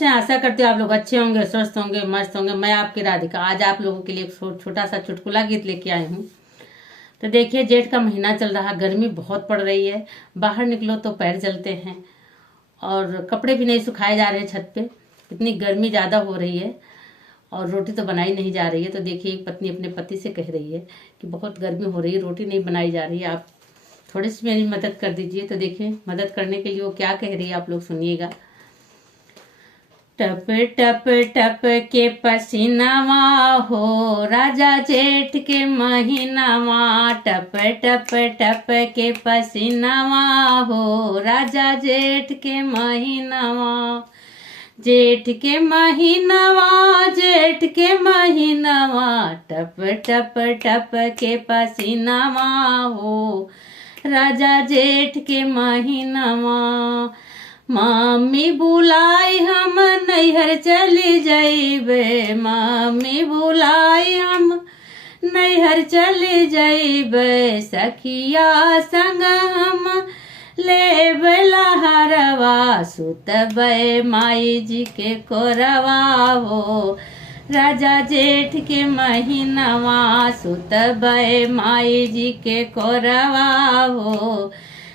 से आशा करती हूँ आप लोग अच्छे होंगे, स्वस्थ होंगे, मस्त होंगे। मैं आपकी राधिका आज आप लोगों के लिए एक छोटा सा चुटकुला गीत लेके आई हूँ। तो देखिए, जेठ का महीना चल रहा, गर्मी बहुत पड़ रही है, बाहर निकलो तो पैर जलते हैं और कपड़े भी नहीं सुखाए जा रहे छत पे, इतनी गर्मी ज़्यादा हो रही है और रोटी तो बनाई नहीं जा रही है। तो देखिए, एक पत्नी अपने पति से कह रही है कि बहुत गर्मी हो रही है, रोटी नहीं बनाई जा रही है, आप थोड़ी सी मेरी मदद कर दीजिए। तो देखिए, मदद करने के लिए वो क्या कह रही है, आप लोग सुनिएगा। टप टप टप के पसीनावा हो राजा जेठ के महीनावा, टप टप टप के पसीनावा हो राजा जेठ के महीनावा। जेठ के महीनावा, जेठ के महीनावा, टप टप टप के पसीनावा हो राजा जेठ के महीनावा। मम्मी बुलाई हम नैहर चली जाइबे, मम्मी बुलाई हम नैहर चली जाइबे, सखिया संग हम लेबे लहरवा, सुतबे माई जी के कोरवा हो राजा जेठ के महीनावा, सुतबे माई जी के कोरवा हो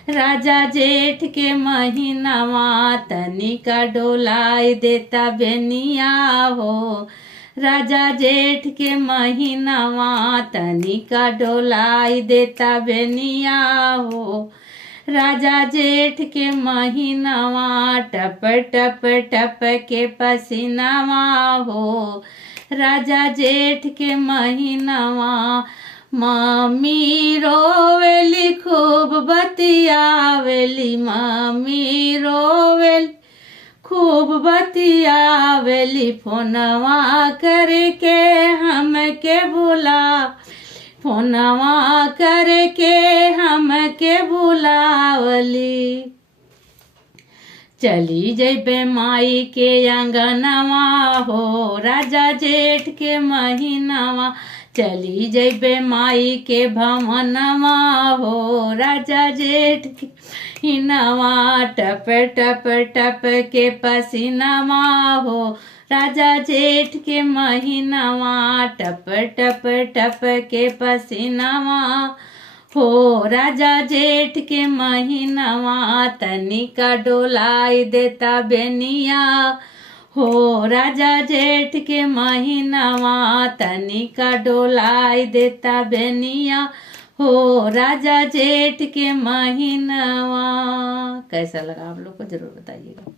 राजा जेठ के महीनावा। तनिका डोलाई देता बेनिया हो राजा जेठ के महीनावा, तनिका डोलाई देता बेनिया हो राजा जेठ के महीनावा। टप टप टप के पसीनावा हो राजा जेठ के महीनावा। मम्मी रोवेली खूब बतियावेली, मम्मी रोवेली खूब बतियावेली, फोनवा करके हमके बुला, फोनवा करके हमके बुलावली। चली जइबे माई के अंगनवा हो राजा जेठ के महीनावा, चली जइबे माई के भवनवा हो राजा जेठ के महीनावा। टप टप टप के पसीनावा हो राजा जेठ के महीनावा, टप टप टप के पसीनावा हो राजा जेठ के महीनावा। तनिका डोलाई देता बेनिया हो राजा जेठ के महीनावा, तनिका डोलाई देता बेनिया हो राजा जेठ के महीनावा। कैसा लगा आप लोग को जरूर बताइएगा।